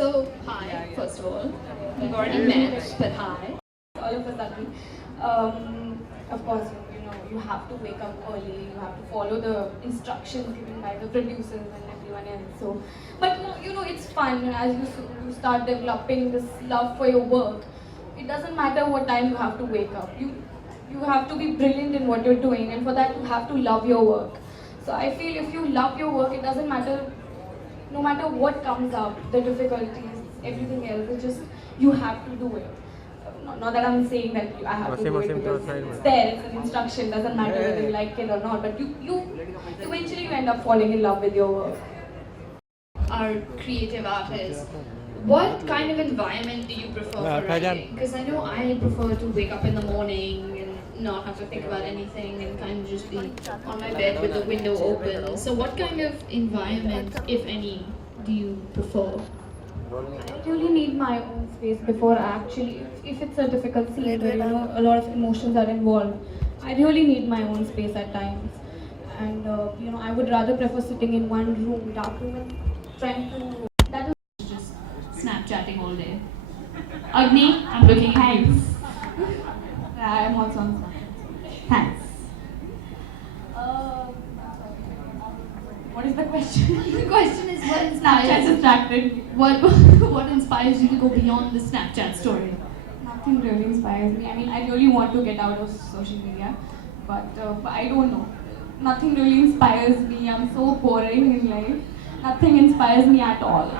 So, hi, first of all. We've already met, but hi. All of a sudden, of course, you have to wake up early, you have to follow the instructions given by the producers and everyone else. So, but it's fun as you start developing this love for your work. It doesn't matter what time you have to wake up. You have to be brilliant in what you're doing, and for that you have to love your work. So I feel if you love your work, it doesn't matter, no matter what comes up, the difficulties, everything else. It's just you have to do it. Not that I'm saying that I have to do it because it's there, it's an instruction, doesn't matter whether you like it or not, but you eventually you end up falling in love with your work. Our creative artists, what kind of environment do you prefer for writing? Because I know I prefer to wake up in the morning and not have to think about anything and kind of just be on my bed with the window open. So what kind of environment, if any, do you prefer? I really need my own space before I actually, if it's a difficult scene where a lot of emotions are involved, I really need my own space at times. And I would rather prefer sitting in one room, dark room, and trying to. That is just Snapchatting all day. Agni, I'm looking at you. I am also on Snapchat. Thanks. What is the question? The question is what Snapchat distracted. What inspires you to go beyond the Snapchat story? Nothing really inspires me. I mean, I really want to get out of social media, but I don't know. Nothing really inspires me. I'm so boring in life. Nothing inspires me at all.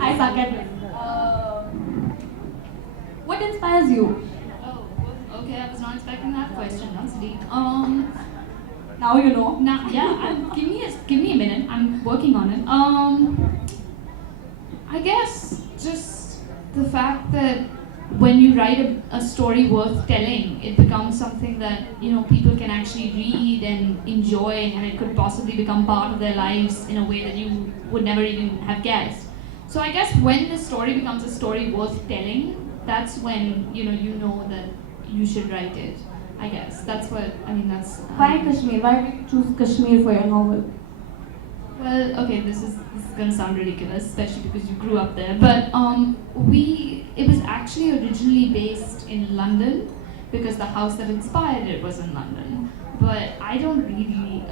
I suck at this. What inspires you? Oh, okay. I was not expecting that question. That's deep. Now you know. Now, yeah. Give me a minute. I'm working on it. I guess just the fact that when you write a story worth telling, it becomes something that people can actually read and enjoy, and it could possibly become part of their lives in a way that you would never even have guessed. So I guess when the story becomes a story worth telling, that's when you know that you should write it. I guess that's what I mean. That's why Kashmir? Why did you choose Kashmir for your novel? Well, okay, this is gonna sound ridiculous, especially because you grew up there. But it was actually originally based in London because the house that inspired it was in London. But I don't really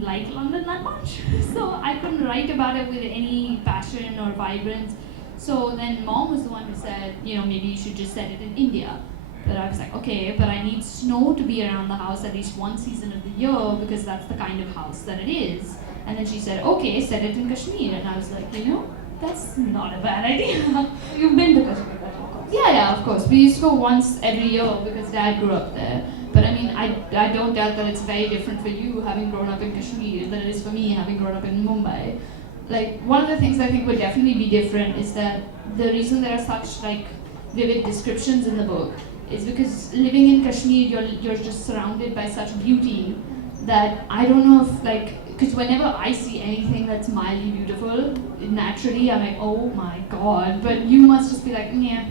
like London that much, so I couldn't write about it with any passion or vibrance. So then Mom was the one who said, maybe you should just set it in India. But I was like, okay, but I need snow to be around the house at least one season of the year because that's the kind of house that it is. And then she said, okay, set it in Kashmir. And I was like, that's not a bad idea. You've been to Kashmir, of course. Yeah, of course. We used to go once every year because Dad grew up there. But I mean, I don't doubt that it's very different for you having grown up in Kashmir than it is for me having grown up in Mumbai. Like, one of the things I think would definitely be different is that the reason there are such vivid descriptions in the book is because living in Kashmir, you're just surrounded by such beauty that I don't know if because whenever I see anything that's mildly beautiful, naturally I'm like, oh my god. But you must just be like, yeah,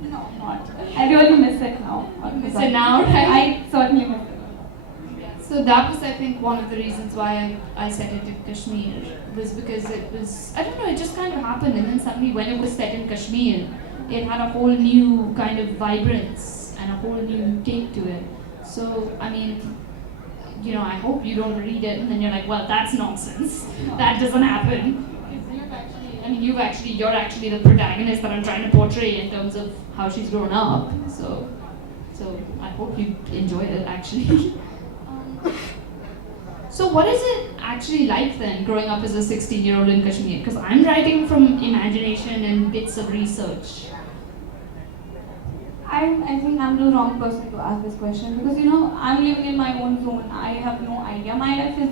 No, not. I really miss it now. Miss it now, right? I certainly miss it. So that was, I think, one of the reasons why I set it in Kashmir, was because it was, I don't know, it just kind of happened, and then suddenly when it was set in Kashmir, it had a whole new kind of vibrance and a whole new take to it. So, I mean, I hope you don't read it and then you're like, well, that's nonsense. That doesn't happen. You're actually the protagonist that I'm trying to portray in terms of how she's grown up. So I hope you enjoyed it, actually. So what is it actually like then, growing up as a 16-year-old in Kashmir? Because I'm writing from imagination and bits of research. I think I'm the wrong person to ask this question because I'm living in my own zone. I have no idea. My life is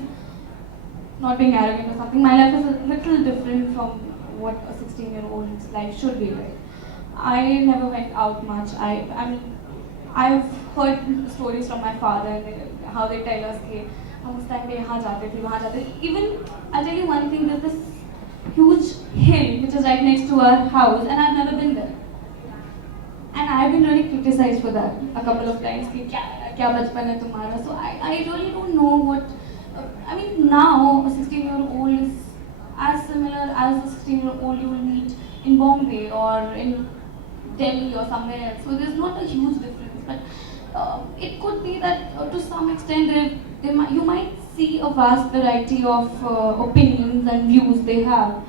not being arrogant or something. My life is a little different from what a 16-year-old's life should be like. I never went out much. I've heard stories from my father and how they tell us that हम उस time पे यहाँ जाते थे वहाँ जाते थे. Even I'll tell you one thing. There's this huge hill which is right next to our house, and I've never been there. And And I've been really criticized for that a couple of times. कि क्या बचपन है तुम्हारा? So I really don't know what. I mean, now a 16-year-old is as similar as a 16-year-old you will meet in Bombay or in Delhi or somewhere else. So there's not a huge difference. But it could be that to some extent you might see a vast variety of opinions and views they have.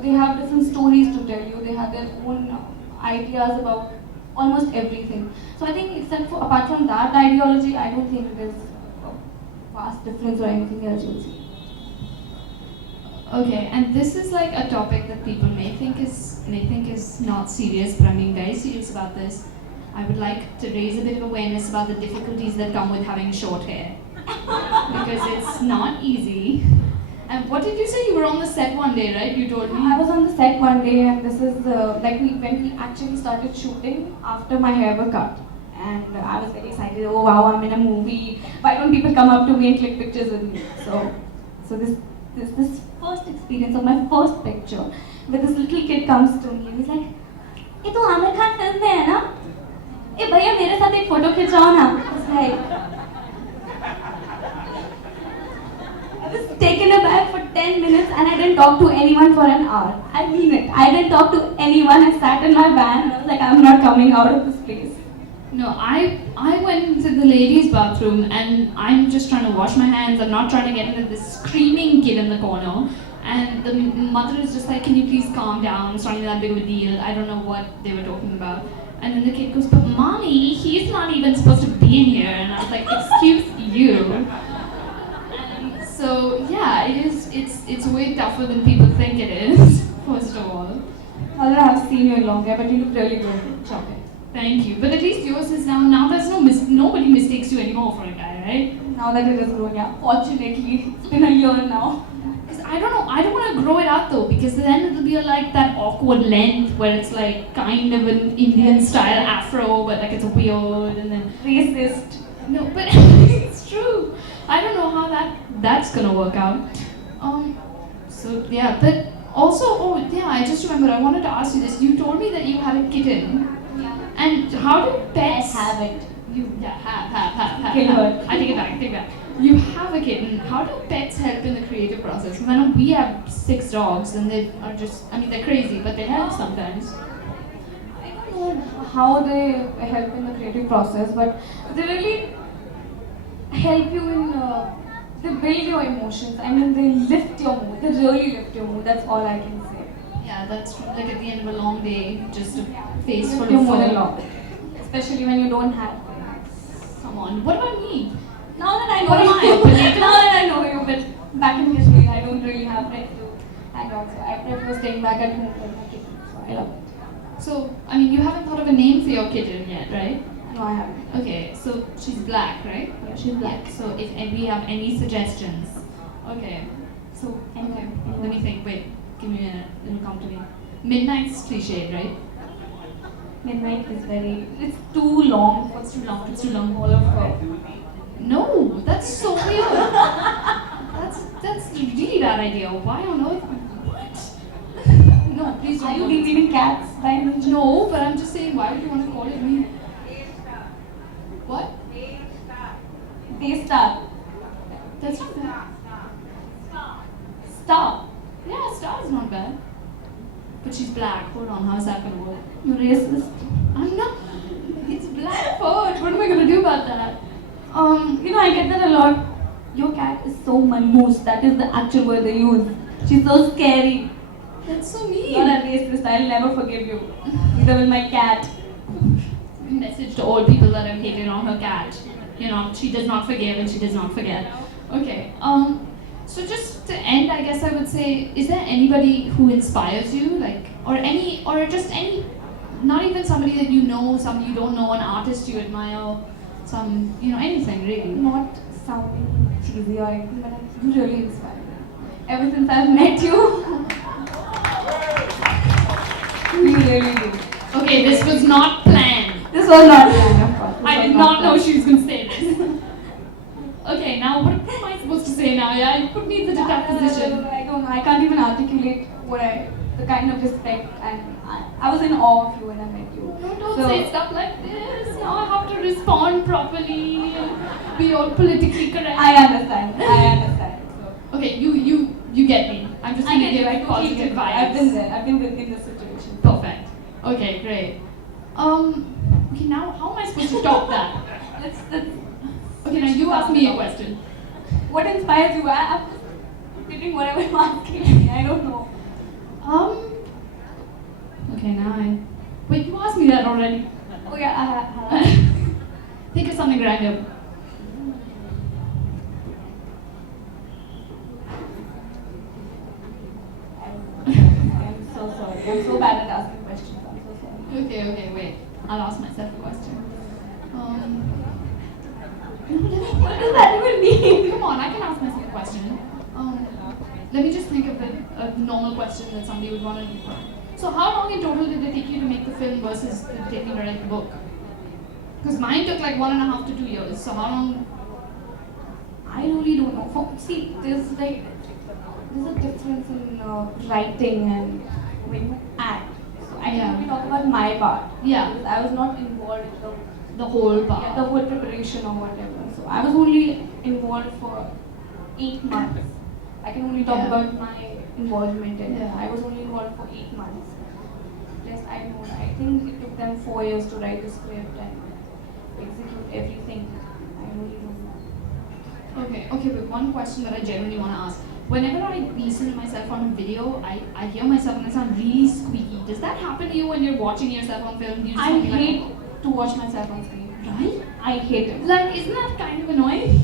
They have different stories to tell you. They have their own ideas about almost everything. So I think apart from that ideology, I don't think there's a vast difference or anything else you'll see. Okay, and this is like a topic that people may think is not serious, but I'm being very serious about this. I would like to raise a bit of awareness about the difficulties that come with having short hair. Because it's not easy. And what did you say? You were on the set one day, right? You told me. I was on the set one day, and this is when we actually started shooting after my hair was cut. And I was very excited. Oh wow, I'm in a movie. Why don't people come up to me and click pictures with me? So this first experience of my first picture, where this little kid comes to me and he's like, "ये तो Aamir Khan film में है ना? ए भैया मेरे साथ एक photo खिंचाओ ना." It's like, I was taken aback for 10 minutes and I didn't talk to anyone for an hour. I mean it. I didn't talk to anyone. I sat in my van and I was like, I'm not coming out of this place. No, I went to the ladies' bathroom and I'm just trying to wash my hands. I'm not trying to get into this screaming kid in the corner. And the mother is just like, can you please calm down? It's not even that big of a deal. I don't know what they were talking about. And then the kid goes, but mommy, he's not even supposed to be in here. And I was like, excuse you. So yeah, it's way tougher than people think it is, first of all. Although I've seen you in long hair, but you look really good. Chocolate. Thank you. But at least yours is now there's nobody mistakes you anymore for a guy, right? Now that it is grown, yeah. Fortunately, it's been a year now. Because I don't know, I don't want to grow it out though, because then it'll be like that awkward length where it's like kind of an Indian style afro, but like it's weird and then Racist. No, but it's true. I don't know how that's gonna work out. So yeah, but also, oh yeah, I just remembered, I wanted to ask you this. You told me that you had a kitten. Yeah. And how do pets... I have it. Have. Kill her. I take it back. You have a kitten. How do pets help in the creative process? Because I know we have 6 dogs and they are just, I mean, they're crazy, but they help sometimes. I don't know how they help in the creative process, but they really help you in, they build your emotions. I mean, they lift your mood. They really lift your mood. That's all I can say. Yeah, that's true. Like at the end of a long day, just a face full Lift your of mood a fur. lot. Especially when you don't have. Come on, what about me? Now that I know What am you, I, a potato? now that I know you, but back in history, I don't really have friends to hang out. So I prefer staying back at home with my kitten. So I love it. So, I mean, you haven't thought of a name for your kitten yet, right? No, I haven't. Okay, so she's black, right? Yeah, she's black. So if we have any suggestions. Okay. So, okay. Let me think. Wait, give me a minute. It'll come to me. Midnight's cliched, right? Midnight is it's too long. What's too long? It's too long. All of her. No, that's so weird. That's a really bad idea. Why on earth? What? No, please don't. Are you call it. reading cats by any chance? No, but I'm just saying, why would you want to call it me? What? Daystar. That's not bad. Star. Yeah, Star's not bad. But she's black. Hold on, how's that gonna work? You racist. I'm not. It's black bird. What am I gonna do about that? I get that a lot. Your cat is so manmoose. That is the actual word they use. She's so scary. That's so mean. Not a racist. I'll never forgive you. Neither will my cat. Message to all people that have hated on her cat. She does not forgive and she does not forget. Okay. So just to end, I guess I would say, is there anybody who inspires you, or just any, not even somebody that you know, somebody you don't know, an artist you admire, anything really? Not sounding cheesy or anything, but you really inspire me. Ever since I've met you, you really do. Okay, this was not planned. This was not planned, of course. I did not know she was going to say this. Okay, now what am I supposed to say now? Yeah, you put me in such a tough position. I don't know. I can't even articulate what I the kind of respect, and I was in awe of you when I met you. No, don't say stuff like this. Now I have to respond properly and be all politically correct. I understand. I understand. So. Okay, you get me. I'm just gonna give like positive vibes. I've been there. I've been in this situation. Perfect. Okay, great. Okay, now how am I supposed to top that? Let's Okay, now you ask me a question. What inspires you? I'm repeating whatever you're asking me. I don't know. Okay, now wait, you asked me that already. Oh yeah, I Think of something random. I'm so sorry. I'm so bad at asking questions. I'm so sorry. Okay, wait. I'll ask myself a question. What does that even mean? Come on, I can ask myself a question. Let me just think of a normal question that somebody would want to do. So how long in total did it take you to make the film versus it taking to write the book? Because mine took like 1.5 to 2 years. So how long? I really don't know. See, there's a difference in writing and when you act. So I can only talk about my part. Yeah. Because I was not involved in The whole part. the whole preparation or whatever. So I was only involved for 8 months. I can only talk about my involvement in it. I was only involved for 8 months. Yes, I know. I think it took them 4 years to write the script and execute everything. I really don't know. Okay, but one question that I genuinely want to ask. Whenever I listen to myself on a video, I hear myself and I sound really squeaky. Does that happen to you when you're watching yourself on film? Do you just I feel hate like, to watch myself on screen. right? I hate it. Like, isn't that kind of annoying?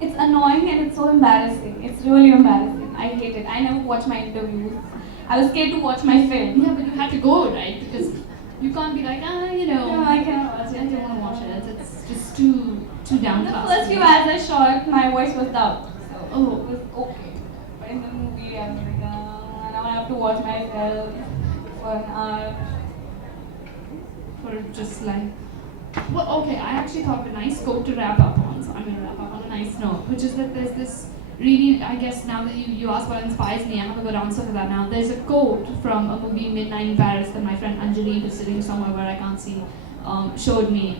It's annoying and it's so embarrassing. It's really embarrassing. I hate it. I never watch my interviews. I was scared to watch my film. Yeah, but you had to go, right? Because you can't be like, No, I cannot watch it. I don't want to watch it. It's just too downcast. The first few ads I shot, my voice was down. So Oh. it was okay. But in the movie, I was like, now I have to watch myself for an hour. For just like, well, okay, I actually thought of a nice quote to wrap up on, so I'm going to wrap up on a nice note, which is that there's this really, I guess now that you asked what inspires me, I'm going to go answer to that now. There's a quote from a movie, Midnight in Paris, that my friend Anjali, who's sitting somewhere where I can't see, showed me,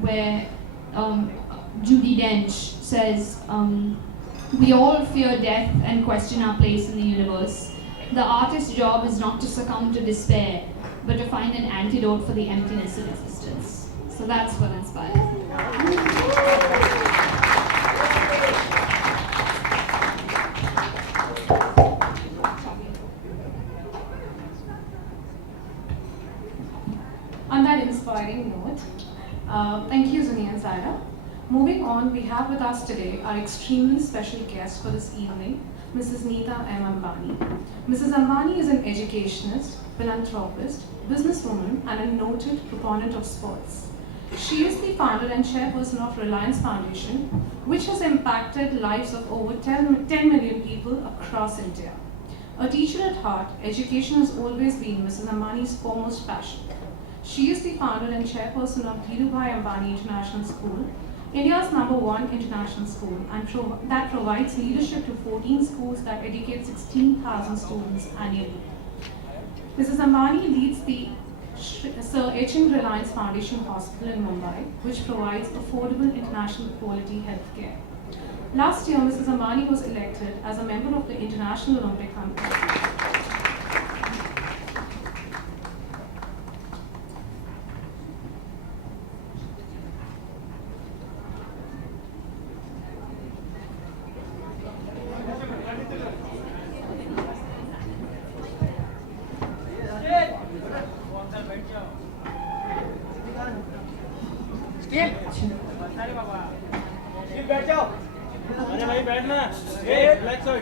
where Judi Dench says, we all fear death and question our place in the universe. The artist's job is not to succumb to despair, but to find an antidote for the emptiness of existence. So that's what inspires me. On that inspiring note, thank you, Zuni and Zaira. Moving on, we have with us today our extremely special guest for this evening, Mrs. Neeta M. Ambani. Mrs. Ambani is an educationist, philanthropist, businesswoman, and a noted proponent of sports. She is the founder and chairperson of Reliance Foundation, which has impacted lives of over 10 million people across India. A teacher at heart, education has always been Mrs. Ambani's foremost passion. She is the founder and chairperson of Dhirubhai Ambani International School, India's #1 international school, and that provides leadership to 14 schools that educate 16,000 students annually. Mrs. Ambani leads the Sir H.M. Reliance Foundation Hospital in Mumbai, which provides affordable international quality healthcare. Last year, Mrs. Ambani was elected as a member of the International Olympic Committee. बैठ जाओ अरे भाई बैठना relax हो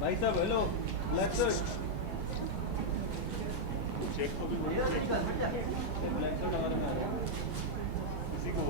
भाई साहब hello relax हो check को भी रिलैक्स हो नंबर में आ रहा है किसी को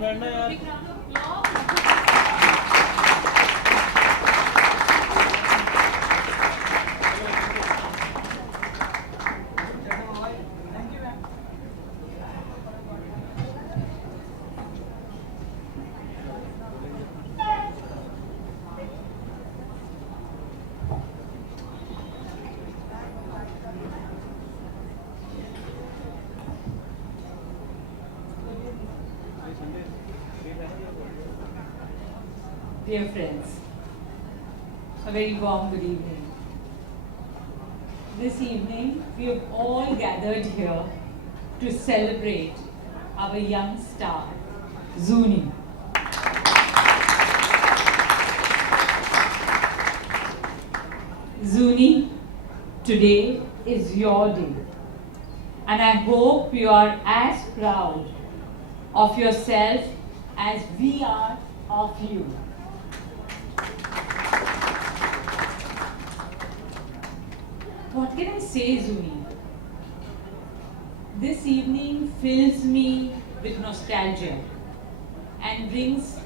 बैठना यार। Big round of applause. Dear friends, a very warm good evening. This evening, we have all gathered here to celebrate our young star, ZUNI. ZUNI, today is your day, and I hope you are as proud of yourself as we are of you. What can I say, ZUNI? This evening fills me with nostalgia and brings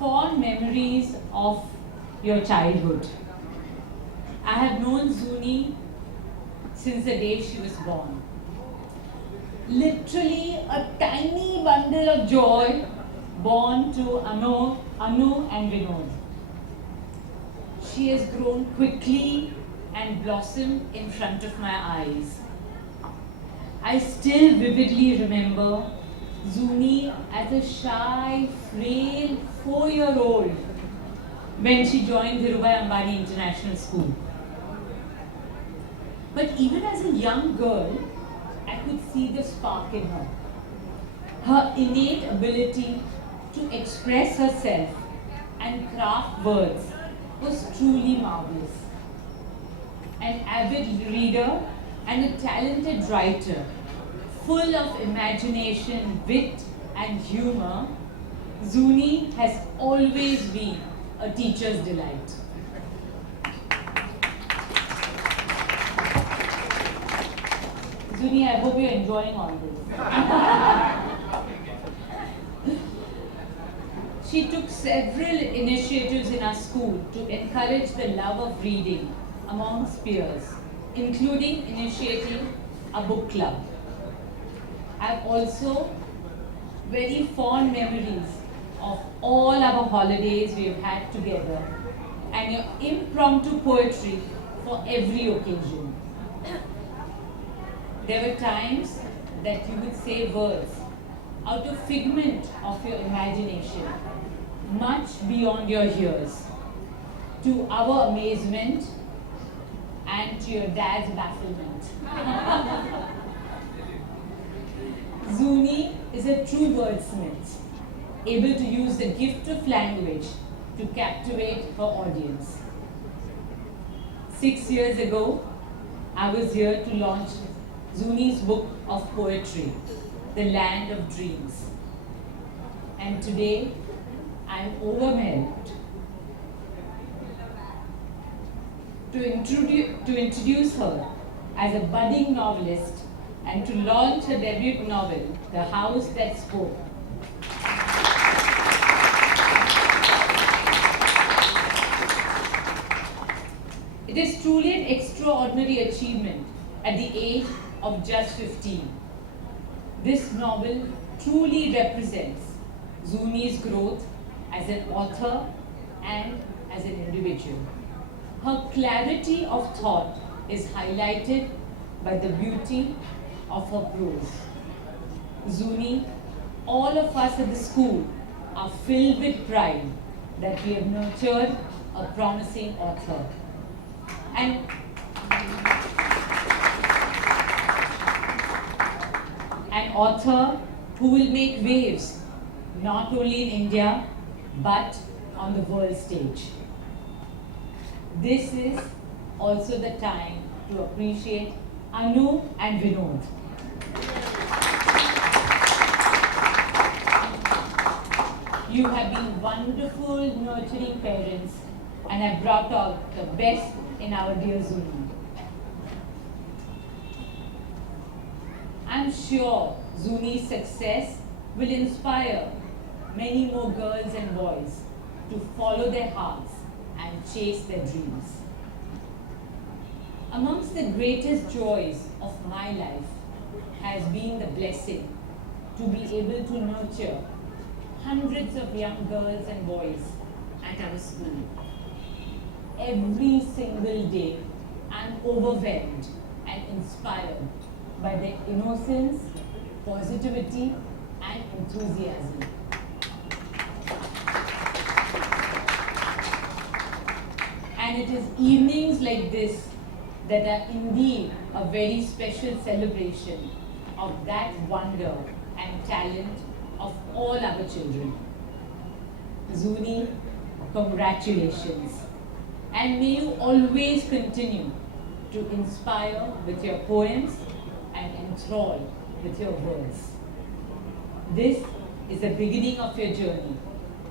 fond memories of your childhood. I have known ZUNI since the day she was born. Literally a tiny bundle of joy born to Anu and Vinod. She has grown quickly and blossomed in front of my eyes. I still vividly remember ZUNI as a shy, frail 4-year-old when she joined Dhirubhai Ambani International School. But even as a young girl, I could see the spark in her. Her innate ability to express herself and craft words was truly marvelous. An avid reader and a talented writer, full of imagination, wit and humor, ZUNI has always been a teacher's delight. ZUNI, I hope you're enjoying all this. She took several initiatives in our school to encourage the love of reading amongst peers, including initiating a book club. I have also very fond memories of all our holidays we have had together and your impromptu poetry for every occasion. There were times that you would say words out of figment of your imagination, much beyond your years, to our amazement and to your dad's bafflement. ZUNI is a true wordsmith, able to use the gift of language to captivate her audience. 6 years ago, I was here to launch ZUNI's book of poetry, The Land of Dreams. And today, I am overwhelmed to introduce her as a budding novelist and to launch her debut novel, The House That Spoke. It is truly an extraordinary achievement at the age of just 15. This novel truly represents ZUNI's growth as an author and as an individual. Her clarity of thought is highlighted by the beauty of her prose. ZUNI, all of us at the school are filled with pride that we have nurtured a promising author. And an author who will make waves not only in India but on the world stage. This is also the time to appreciate Anu and Vinod. You have been wonderful, nurturing parents and have brought out the best in our dear ZUNI. I'm sure ZUNI's success will inspire many more girls and boys to follow their hearts and chase their dreams. Amongst the greatest joys of my life has been the blessing to be able to nurture hundreds of young girls and boys at our school. Every single day, I'm overwhelmed and inspired by their innocence, positivity, and enthusiasm. And it is evenings like this that are indeed a very special celebration of that wonder and talent of all our children. ZUNI, congratulations. And may you always continue to inspire with your poems and enthrall with your words. This is the beginning of your journey,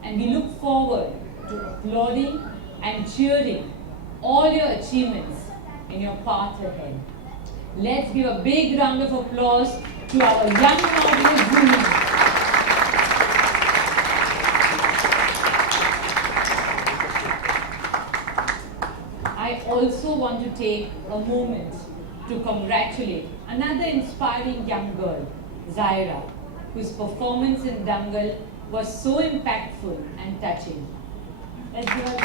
and we look forward to applauding and cheering all your achievements in your path ahead. Let's give a big round of applause to our young novelist ZUNI. I also want to take a moment to congratulate another inspiring young girl, Zaira, whose performance in Dangal was so impactful and touching. Let's give her.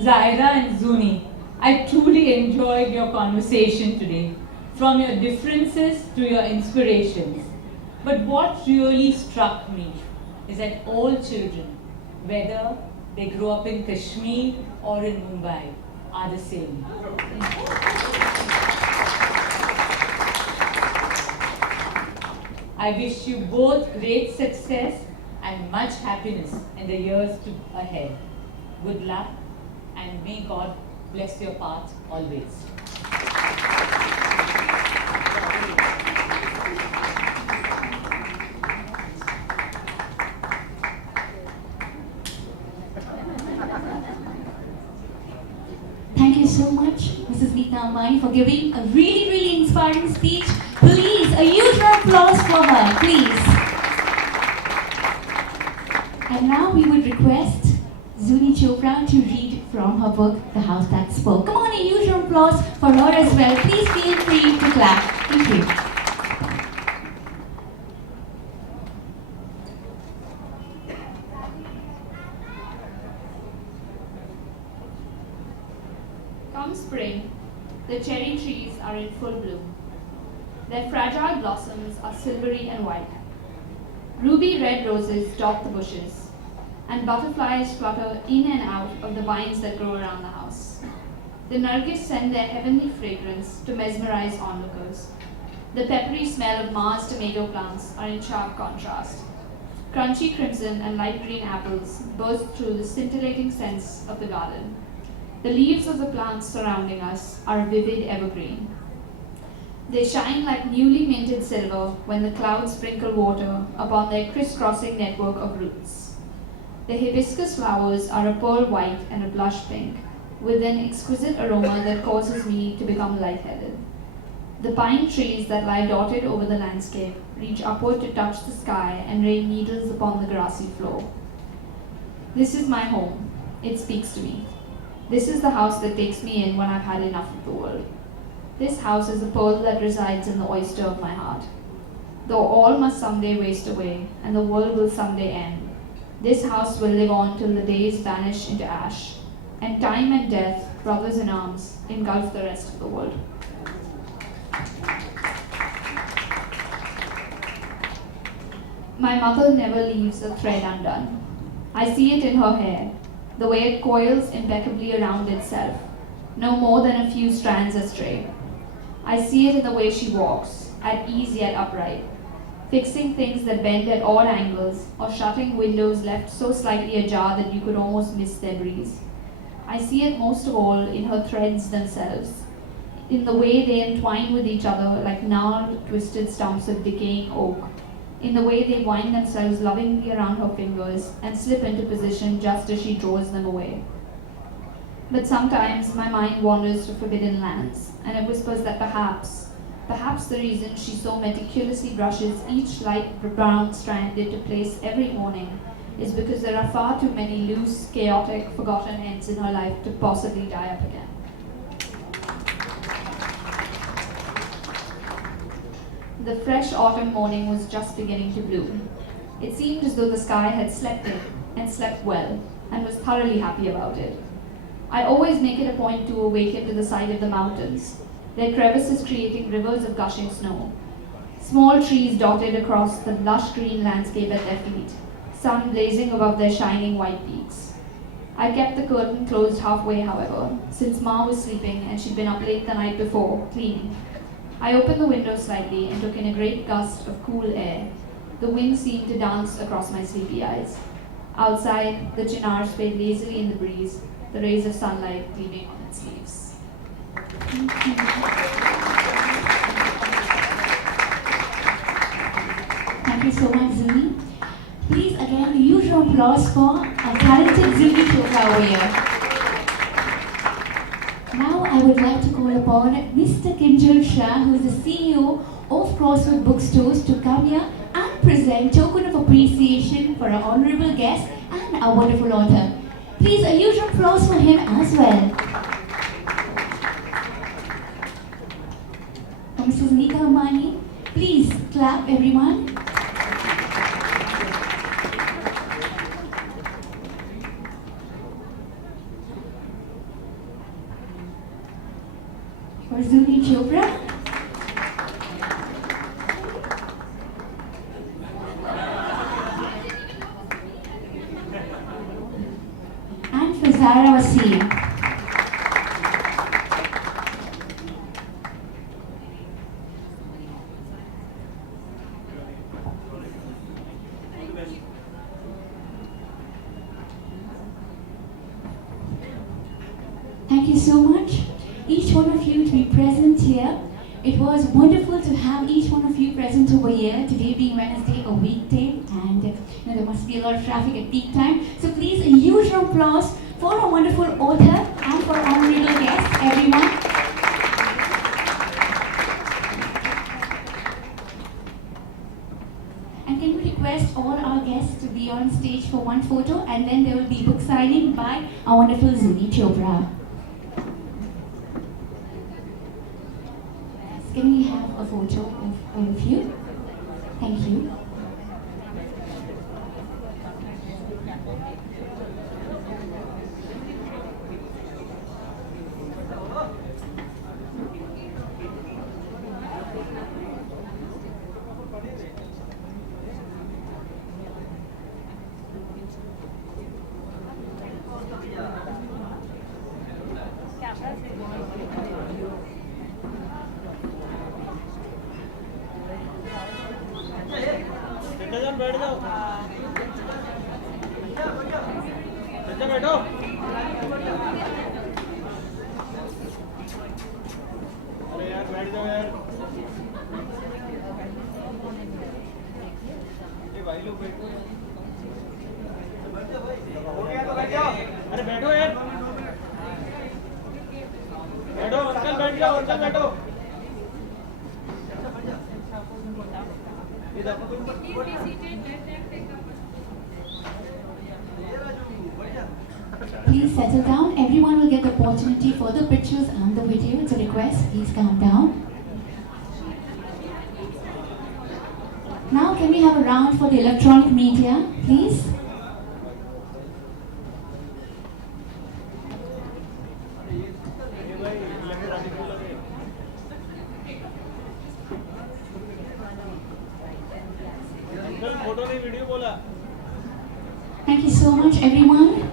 Zaira and ZUNI, I truly enjoyed your conversation today, from your differences to your inspirations. But what really struck me is that all children, whether they grow up in Kashmir or in Mumbai, are the same. I wish you both great success and much happiness in the years ahead. Good luck, and may God bless your path always. Thank you so much, Mrs. Neeta Ambani, for giving a really inspiring speech. Please, a huge round of applause for her, please. And now we would request ZUNI Chopra to read from her book, The House That Spoke. Come on, a huge round of applause for her as well. Please feel free to clap. Thank you. Come spring, the cherry trees are in full bloom. Their fragile blossoms are silvery and white. Ruby red roses dot the bushes, and butterflies flutter in and out of the vines that grow around the house. The nargis send their heavenly fragrance to mesmerize onlookers. The peppery smell of Mars tomato plants are in sharp contrast. Crunchy crimson and light green apples burst through the scintillating scents of the garden. The leaves of the plants surrounding us are vivid evergreen. They shine like newly minted silver when the clouds sprinkle water upon their crisscrossing network of roots. The hibiscus flowers are a pearl white and a blush pink, with an exquisite aroma that causes me to become lightheaded. The pine trees that lie dotted over the landscape reach upward to touch the sky and rain needles upon the grassy floor. This is my home. It speaks to me. This is the house that takes me in when I've had enough of the world. This house is the pearl that resides in the oyster of my heart. Though all must someday waste away, and the world will someday end, this house will live on till the days vanish into ash, and time and death, brothers in arms, engulf the rest of the world. My mother never leaves a thread undone. I see it in her hair, the way it coils impeccably around itself, no more than a few strands astray. I see it in the way she walks, at ease yet upright, fixing things that bend at odd angles, or shutting windows left so slightly ajar that you could almost miss their breeze. I see it most of all in her threads themselves, in the way they entwine with each other like gnarled, twisted stumps of decaying oak, in the way they wind themselves lovingly around her fingers and slip into position just as she draws them away. But sometimes my mind wanders to forbidden lands, and it whispers that perhaps Perhaps the reason she so meticulously brushes each light brown strand into place every morning is because there are far too many loose, chaotic, forgotten ends in her life to possibly die up again. The fresh autumn morning was just beginning to bloom. It seemed as though the sky had slept in, and slept well, and was thoroughly happy about it. I always make it a point to awaken to the sight of the mountains, their crevices creating rivers of gushing snow. Small trees dotted across the lush green landscape at their feet, sun blazing above their shining white peaks. I kept the curtain closed halfway, however, since Ma was sleeping and she'd been up late the night before, cleaning. I opened the window slightly and took in a great gust of cool air. The wind seemed to dance across my sleepy eyes. Outside, the chinars swayed lazily in the breeze, the rays of sunlight gleaming on its leaves. Thank you so much, Zuni. Please, again, the usual applause for our talented ZUNI CHOPRA over here. Now, I would like to call upon Mr. Kinjal Shah, who is the CEO of Crossword Bookstores, to come here and present token of appreciation for our honorable guest and our wonderful author. Please, a huge applause for him as well. For Mrs. Neeta Ambani, please clap, everyone. For ZUNI CHOPRA. And for Zara Wasim. Thank you so much, each one of you, to be present here. It was wonderful to have each one of you present over here, today being Wednesday, a weekday, and there must be a lot of traffic at peak time. So please, a huge applause for our wonderful author and for our honorable guests, everyone. And can we request all our guests to be on stage for one photo, and then there will be book signing by our wonderful ZUNI CHOPRA. Can we have a photo of all of you? Thank you. बैठ जाओ बैठो अरे यार बैठ जाओ यार ये भाई लोग बैठो हो गया तो बैठ जाओ अरे बैठो यार बैठो अंकल बैठ जाओ अंकल बैठो Please settle down. Everyone will get the opportunity for the pictures and the video. It's a request. Please calm down. Now, can we have a round for the electronic media, please? Thank you so much, everyone.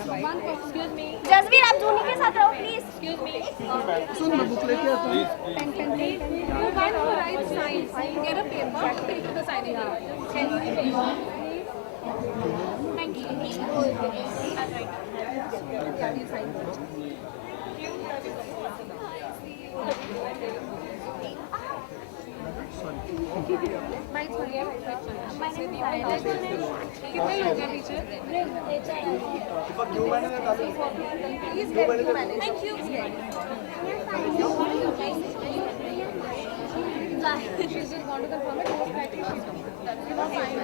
Jasvir आप जूनी के साथ रहो please excuse me सुन मैं book लेके आता हूँ you can't write signs you get a paper take the signing can you thank you I'll write can you sign my name is कितने लोग हैं teacher please thank you she's just gone to the permit I think she's not fine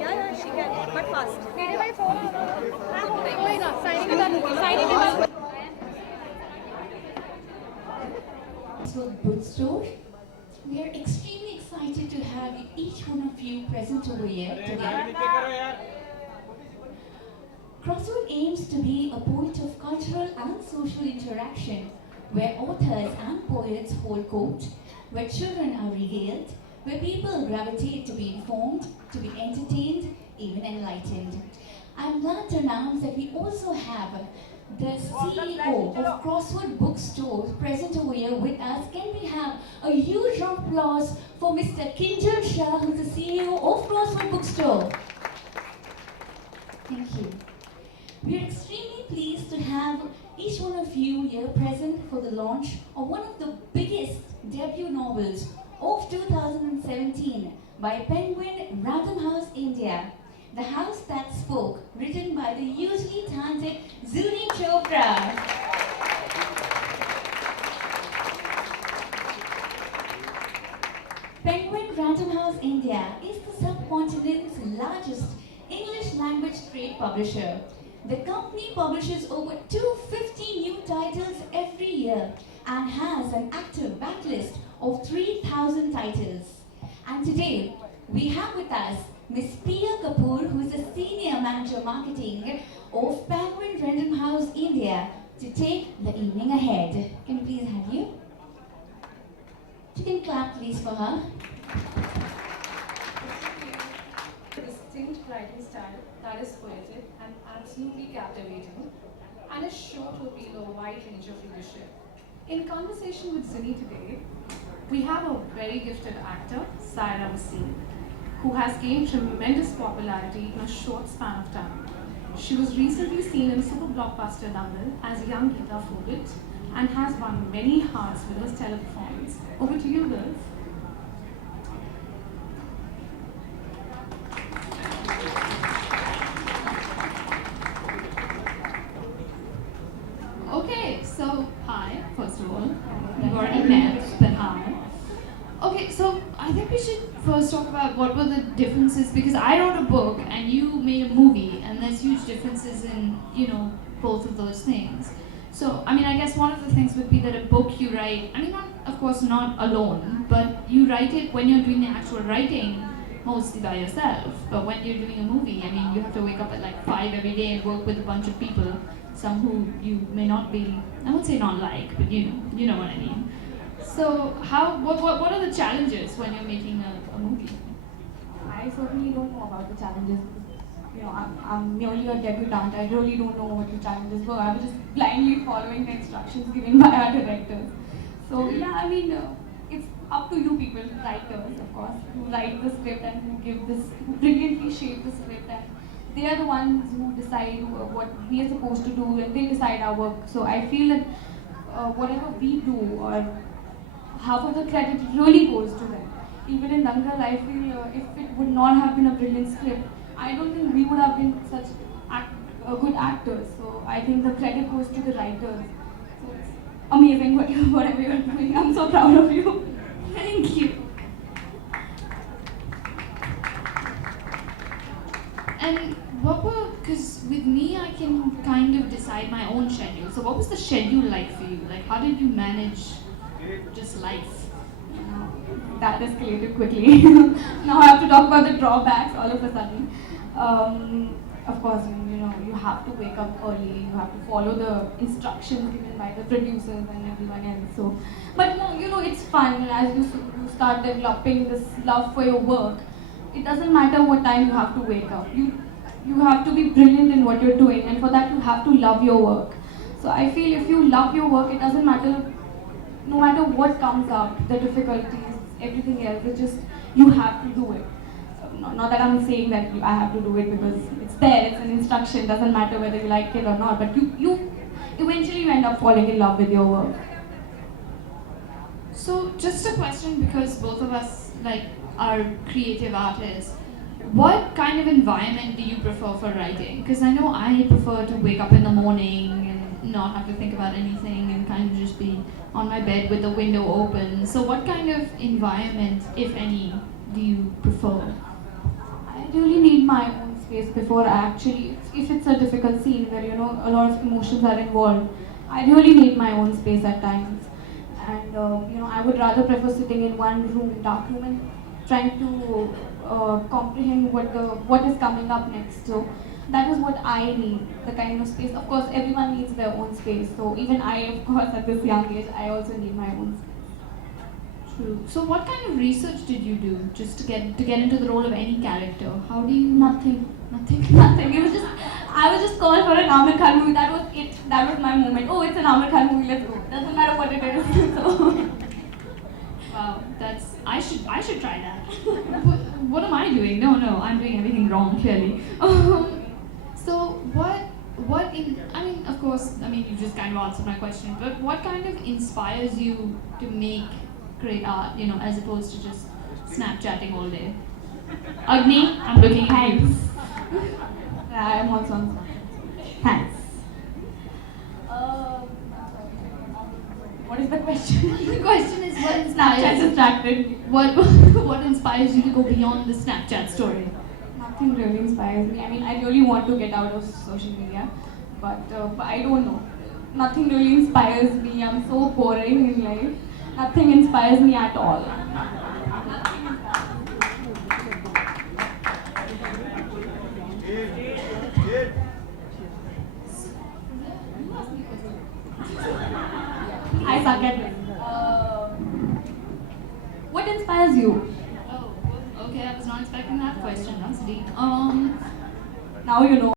yeah she can but fast मेरे भाई phone कोई ना signing के बाद So, bookstore, we are extremely excited to have each one of you present over here today. Crossroad aims to be a point of cultural and social interaction where authors and poets hold court, where children are regaled, where people gravitate to be informed, to be entertained, even enlightened. I'm glad to announce that we also have the CEO of Crossroad Bookstore present over here with us. Can we have a huge round of applause for Mr. Kinjal Shah, who's the CEO of Crossroad Bookstore? Thank you. We are extremely pleased to have each one of you here present for the launch of one of the biggest debut novels of 2017 by Penguin Random House India, The House That Spoke, written by the hugely talented ZUNI Chopra. Penguin Random House India is the subcontinent's largest English language trade publisher. The company publishes over 250 new titles every year and has an active backlist of 3,000 titles. And today, we have with us Ms. Priya Kapoor, who is the Senior Manager Marketing of Penguin Random House India, to take the evening ahead. Can we please have you? You can clap please for her. Distinct writing style that is poetic and absolutely captivating and is sure to appeal to a wide range of readership. In conversation with Zuni today, we have a very gifted actor, Saira Wasim, who has gained tremendous popularity in a short span of time. She was recently seen in super blockbuster Dangal as young Geeta Fogart and has won many hearts with her stellar performance. Over to you, girls. Okay, so hi, first of all. We've already met, but hi. Okay, so I think we should first talk about what were the differences, because I wrote a book and you made a movie, and there's huge differences in, both of those things. So, I guess one of the things would be that a book you write, of course not alone, but you write it when you're doing the actual writing, mostly by yourself. But when you're doing a movie, you have to wake up at like 5 every day and work with a bunch of people, some who you may not be, I won't say not like, but you know what I mean. So what are the challenges when you're making a movie? I certainly don't know about the challenges. I'm merely a debutante. I really don't know what the challenges were. I was just blindly following the instructions given by our directors. So yeah, it's up to you people, writers, of course, who write the script and who brilliantly shape the script, and they are the ones who decide what we are supposed to do, and they decide our work. So I feel that whatever we do, or half of the credit really goes to them. Even in Dangal, I feel if it would not have been a brilliant script, I don't think we would have been such good actors. So I think the credit goes to the writers. So it's amazing whatever you're doing. I'm so proud of you. Thank you. And because with me I can kind of decide my own schedule. So what was the schedule like for you? Like how did you manage just life? That escalated quickly. Now I have to talk about the drawbacks all of a sudden. Of course, you have to wake up early. You have to follow the instructions given by the producers and everyone else. So, but it's fun as you start developing this love for your work. It doesn't matter what time you have to wake up. you have to be brilliant in what you're doing, and for that you have to love your work. So I feel if you love your work, it doesn't matter, no matter what comes up, the difficulties, everything else, it's just you have to do it. Not that I'm saying that I have to do it because it's there, it's an instruction, doesn't matter whether you like it or not, but you eventually you end up falling in love with your work. So just a question, because both of us like are creative artists. What kind of environment do you prefer for writing? Because I know I prefer to wake up in the morning and not have to think about anything and kind of just be on my bed with the window open. So what kind of environment, if any, do you prefer? I really need my own space before I actually, if it's a difficult scene where a lot of emotions are involved, I really need my own space at times. And I would rather prefer sitting in one room, dark room, and trying to comprehend what is coming up next. So that is what I need, the kind of space. Of course, everyone needs their own space. So even I, of course, at this young age, I also need my own space. True. So what kind of research did you do just to get into the role of any character? How do you? Nothing. Nothing. Nothing. It was just, I was just called for an Amir Khan movie. That was it. That was my moment. Oh, it's an Amir Khan movie. Let's go. Doesn't matter what it is. So. Wow, that's I should try that. What am I doing? No, I'm doing everything wrong clearly. So what in I mean, of course, you just kind of answered my question, but what kind of inspires you to make great art? As opposed to just Snapchatting all day. Agni, I'm looking at you. Yeah, I am also on. Thanks. What is the question? The question is what Snapchat inspires distracted. what inspires you to go beyond the Snapchat story? Nothing really inspires me. I really want to get out of social media, but I don't know. Nothing really inspires me. I'm so boring in life. Nothing inspires me at all. I suck at this. What inspires you? Oh, okay, I was not expecting that question. That's deep. Now you know.